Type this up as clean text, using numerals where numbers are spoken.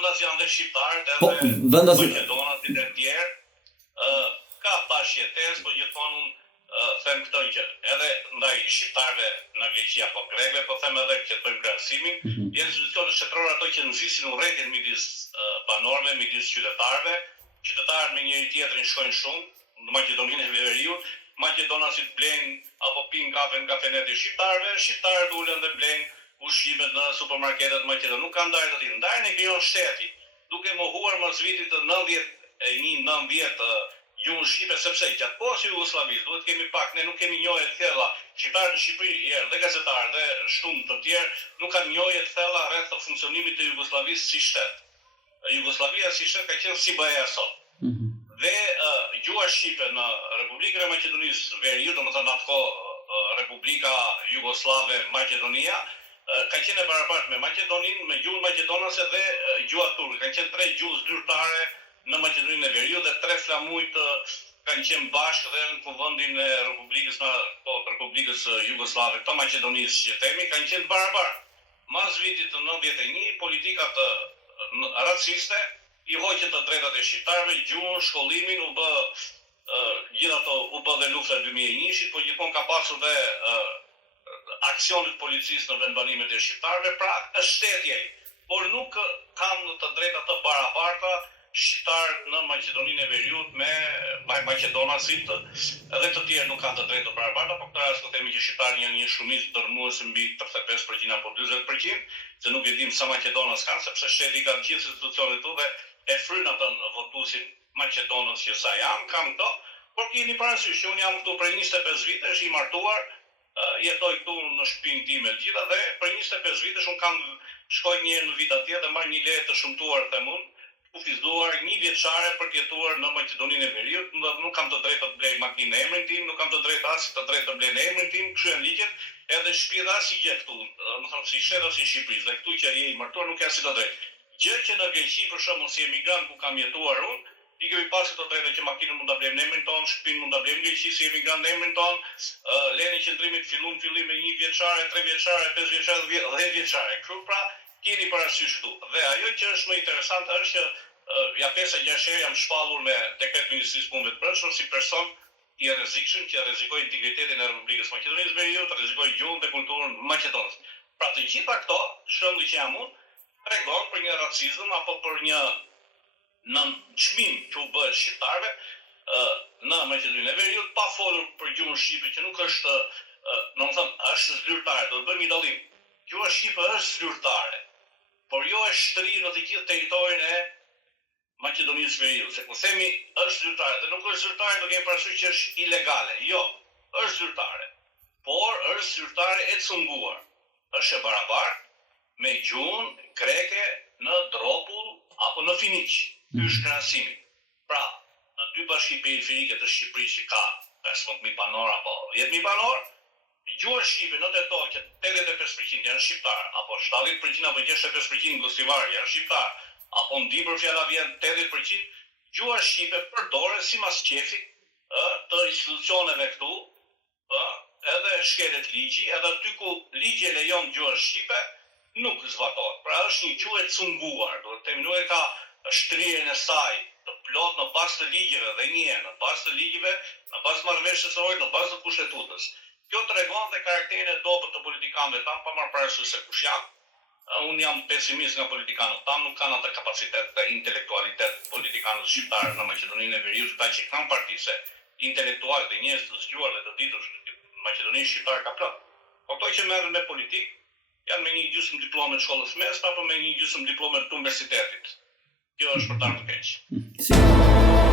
vendas janë dhe shqiptarët edhe Maqedonat e tjerë, ka bashkëjetesë, po gjithmonë them këtë gjë, edhe ndaj shqiptarëve në Greqi apo grekëve, po them edhe që të bëjmë krahasimin, janë institucione shtetërore ato që nxisin urrëtin midis banorëve, midis qytetarëve, qytetarët me njëri tjetrin shkojnë shumë, në Maqedoninë e Veriut, maqedonasit blenë apo pinë kafe në kafenet e shqiptarëve, shqiptarët ulen dhe blenë ushqimet në supermarketet maqedone. Nuk ka ndarje të tillë. Ndarjen e krijon shteti, duke mohuar mos vitit të 90 gjuhën shqipe, sepse gjatë kohës së Jugosllavisë duhet kemi pak, ne nuk kemi njohje të thella. Shqiptarët në Shqipëri dhe gazetarët dhe shumë të tjerë nuk kanë njohje të thella rreth funksionimit të Jugosllavisë si shtet. Jugosllavia si shtet ka qenë si BE sot. Dhe gjuha shqipe në Republikën e Maqedonisë Veriut, domethënë atë kohë Republika Jugoslave Maqedonia, ka qenë e barabartë me Maqedoninë, me gjuhën maqedonase dhe gjuha turke. Kanë qenë 3 gjuhë zyrtare në Maqedoninë e Veriut dhe 3 flamujt kanë qenë bashkë dhe në kuvendin e Republikës Jugoslave të Maqedonisë që themi kanë qenë barabartë. Mas vitit të 91 politikat raciste i hoqën të drejtat e shqiptarëve, gjuhën, shkollimin, gjithato u bë dhe lufta e 2001-shit, po gjithmonë ka pasur dhe aksionet policisë në vendbanimet e shqiptarëve, pra është shtetjeri, por nuk kanë të drejta të barabarta shqiptarët në Maqedoninë e Veriut me maqedonasit, edhe të tjerë nuk kanë të drejtë të barabarta, por këtë rast themi që shqiptarët janë një shumicë dërmuese mbi 35% apo 40%, se nuk e dim sa maqedonas kanë, sepse shteti ka gjithë institucionet tu dhe e fryn atë votuesin maqedonës që sa janë, kam këto, por keni parasysh që unë jam këtu për 25 vitesh i martuar, jetoj këtu në shtëpinë time të gjitha dhe për 25 vitesh unë kam shkoj një herë në vit atje dhe marr një leje të shumtuar them unë, kufizuar 1 vjeçare për të jetuar në Maqedoninë e Veriut, nuk kam të drejtë të blej makinë në emrin tim, nuk kam të drejtë as të drejtë të blej në emrin tim, kështu janë ligjet, edhe shtëpia as i gjet këtu, domethënë si shtet as i Shqipërisë, dhe këtu që je i martuar nuk ka si të drejtë. Gjë që në Greqi për shembull si emigrant ku kam jetuar unë, i kemi pasur të drejtë që makinën mund ta blejmë në emrin tonë, shtëpinë mund ta blejmë në Greqi si emigrant në emrin tonë, lejen e qendrimit fillim me 1 vjeçare, 3 vjeçare, 5 vjeçare, 10 vjeçare. Kështu pra keni parasysh këtu. Dhe ajo që është më interesante është që ja 5-6 herë jam shpallur me dekret Ministrisë Punëve të Brendshme si person i rrezikshëm që rrezikoi integritetin e Republikës Maqedonisë Veriut, rrezikoi gjuhën dhe kulturën maqedonase. Pra të gjitha këto, shembull që jam unë, tregon për një racizëm apo për një nënçmim që u bë shqiptarëve në Maqedoninë e Veriut pa folur për gjuhën shqipe që nuk është, domethënë është zyrtare, do të bëjmë një dallim. Gjuha shqipe është zyrtare, por jo e shtrirë në të gjithë territorin e Maqedonisë Veriut, se ku themi është zyrtare, dhe nuk është zyrtare do kemi parasysh që është ilegale. Jo, është zyrtare, por është zyrtare e cunguar. Është e barabartë me gjuhën greke në Dropull apo në Finiq. Ky është krahasimi. Pra, në 2 bashki periferike të Shqipërisë që ka 15.000 banor apo 10.000 banor, gjuha shqipe në territor që 85% janë shqiptar, apo 70% apo 65% gostivar janë shqiptar, apo ndipër fjala vjen 80%, gjuha shqipe përdoret si masqefi të institucioneve këtu, edhe shkelet ligji, edhe aty ku ligji e lejon gjuhën shqipe, nuk zbatohet. Pra është një gjuhë e cunguar, do të themi nuk e ka shtrirjen e saj të plot në bazë të ligjeve dhe në bazë të ligjeve, në bazë të marrëveshjes së në bazë të kushtetutës. Kjo tregon dhe karakterin e dobët të politikanëve tanë, pa marrë parasysh se kush janë. Unë jam pesimist nga politikanët tanë, nuk kanë atë kapacitet dhe intelektualitet politikanët shqiptarë në Maqedoninë e Veriut, ata që kanë parti se intelektual dhe njerëz të zgjuar dhe të ditur në Maqedoninë shqiptare ka plot. Po ato që merren me politikë janë me një gjysmë diplomë të shkollës mesme apo me një gjysmë diplomë të universitetit. Kjo është për ta më keq.